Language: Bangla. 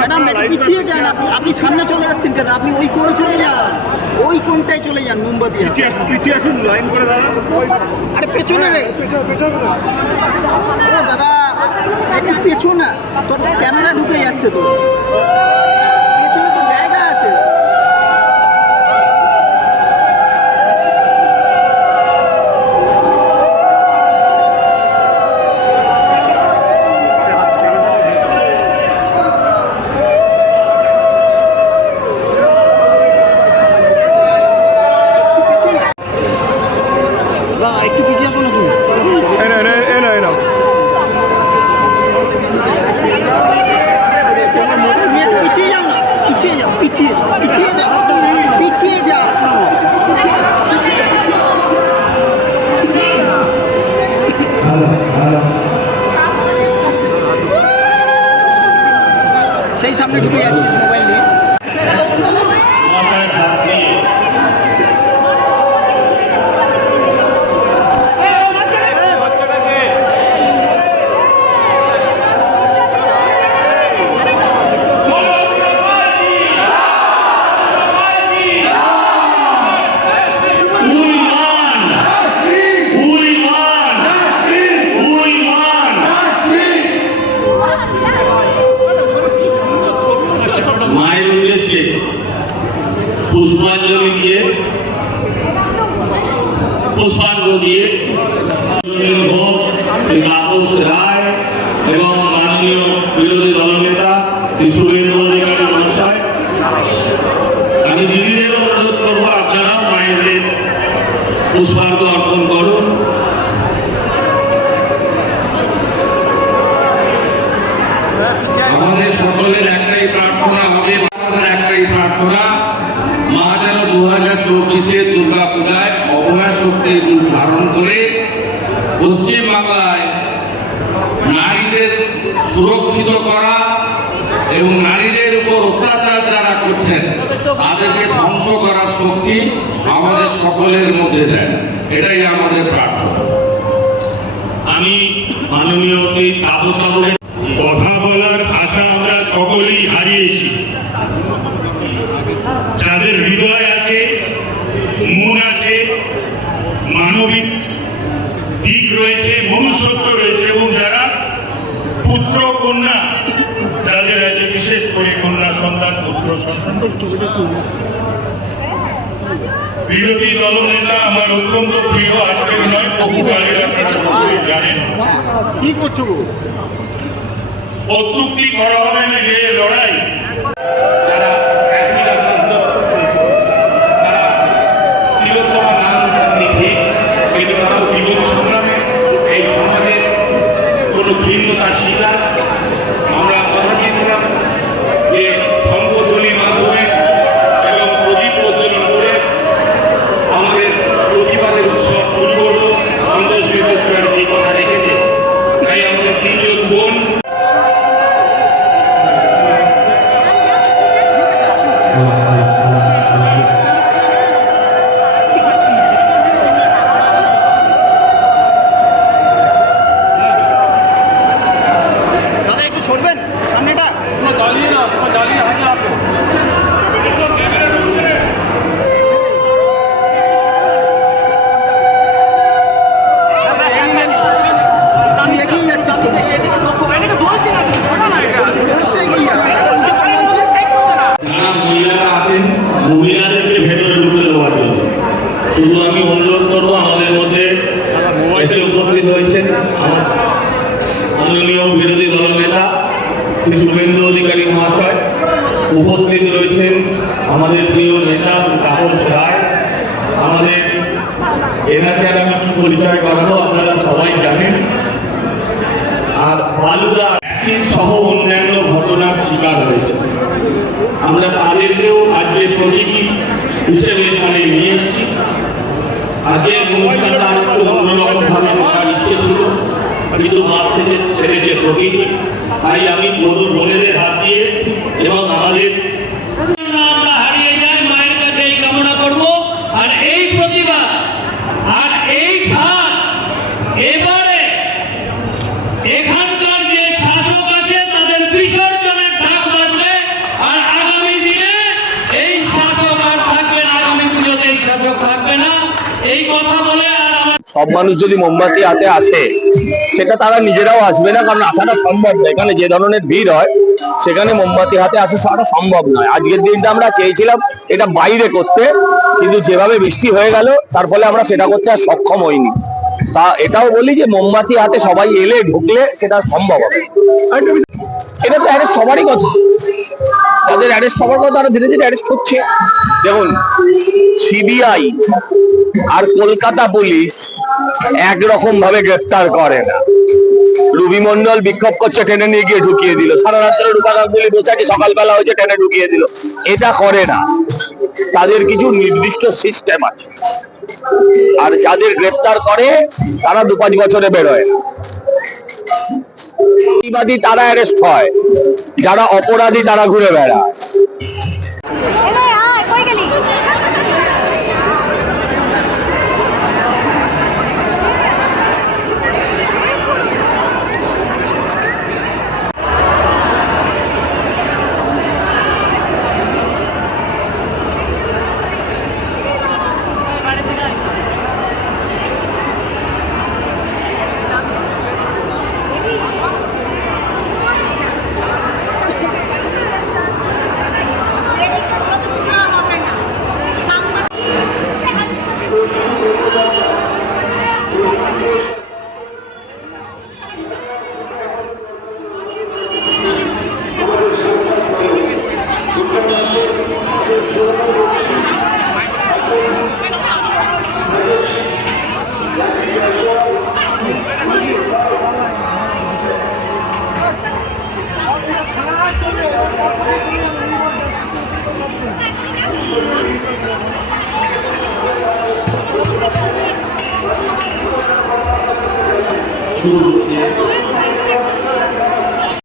ম্যাডাম একটু পিছিয়ে যান আপনি। আপনি সামনে চলে আসছেন কেন? আপনি ওই কোণে চলে যান। ওই কোণটায় চলে যান মোমবাতি। পিছিয়ে আসুন পিছিয়ে আসুন লাইন করে দাঁড়ান। আরে পেছনে রে। ও দাদা একটু পেছনে। তোর ক্যামেরা ঢুকে যাচ্ছে তো। সেই সামনে ঢুকে যাচ্ছিস মোবাইল রায় এবং মাননীয় সকলের একটাই প্রার্থনা একটাই প্রার্থনা, মা যেন দু হাজার চব্বিশে দুর্গা পূজায় শক্তির রূপ ধারণ করে পশ্চিম বাংলায় নারীদের সুরক্ষিত করা এবং নারীদের উপর অত্যাচার যারা করছেন, তাদেরকে ধ্বংস করার শক্তি আমাদের সকলের মধ্যে দেন এটাই আমাদের প্রার্থনা। আমি মাননীয় শ্রী তাপস কথা বলার ভাষা আমরা সকলেই হারিয়েছি। যাদের হৃদয় আছে, মন আছে, মানবিক দিক রয়েছে মনুষ্যত্ব রয়েছে এবং যারা পুত্র কন্যা যাদের আছে বিশেষ করে কন্যা সন্তান পুত্র সন্তান বিরোধী দলনেতা আমার অত্যন্ত প্রিয় আজকের নয় আপনারা জানেন। কি করছ অত্যুক্তি করা হবে না যে লড়াই। যারা অ্যাসিড আক্রান্ত, শুধু আমি অনুরোধ করব, আমাদের মধ্যে এসে উপস্থিত হয়েছেন মাননীয় বিরোধী দলনেতা শ্রী শুভেন্দু অধিকারী মহাশয়। উপস্থিত রয়েছেন আমাদের প্রিয় নেতা শ্রী তাপস রায়। আমাদের এনাকে আমি পরিচয় করাবো, আপনারা সবাই জানেন। আর বালুদা অ্যাসিড সহ অন্যান্য ঘটনার শিকার হয়েছে। আমরা তাদেরকেও আজকে প্রতীকী হিসেবে এখানে নিয়ে এসেছি। আজকের অনুষ্ঠানটা একটু অন্যরকম ভাবে করার ইচ্ছে ছিল কিন্তু মাস সেজে সেরেছে প্রকৃতি, তাই আমি বধুর বোনেদের হাত দিয়ে এবং আমাদের আমরা হারিয়ে যাই মায়ের কাছে এই কামনা করব আর এই প্রতিভা আর এই ভাব সব মানুষ যদি মোমবাতি হাতে আসে, সেটা তারা নিজেরাও আসবে না, কারণ আসাটা সম্ভব না এখানে যে ধরনের ভিড় হয়, সেখানে মোমবাতি হাতে আসা সারা সম্ভব নয়। আজকের দিনটা আমরা চেয়েছিলাম এটা বাইরে করতে, কিন্তু যেভাবে বৃষ্টি হয়ে গেল, তার ফলে আমরা সেটা করতে আর সক্ষম হইনি। তা এটাও বলি যে, মোমবাতি হাতে সবাই এলে ঢুকলে সেটা সম্ভব হবে। এটা তো অ্যারেস্ট সবারই কথা। তাদের অ্যারেস্ট হওয়ার কথা, তারা ধীরে ধীরে অ্যারেস্ট হচ্ছে দেখুন সিবিআই আর কলকাতা পুলিশ একরকম ভাবে গ্রেফতার করে না। রুবি মন্ডল বিক্ষোভ করছে টেনে নিয়ে গিয়ে ঢুকিয়ে দিল। সারা রাত্রে গাঙ্গুলি বসে সকালবেলা হয়েছে টেনে ঢুকিয়ে দিল। এটা করে না। তাদের কিছু নির্দিষ্ট সিস্টেম আছে। আর যাদের গ্রেফতার করে, তারা দু পাঁচ বছরে বেরোয় তারা অ্যারেস্ট হয়। যারা অপরাধী তারা ঘুরে বেড়ায়। শুরু হচ্ছে।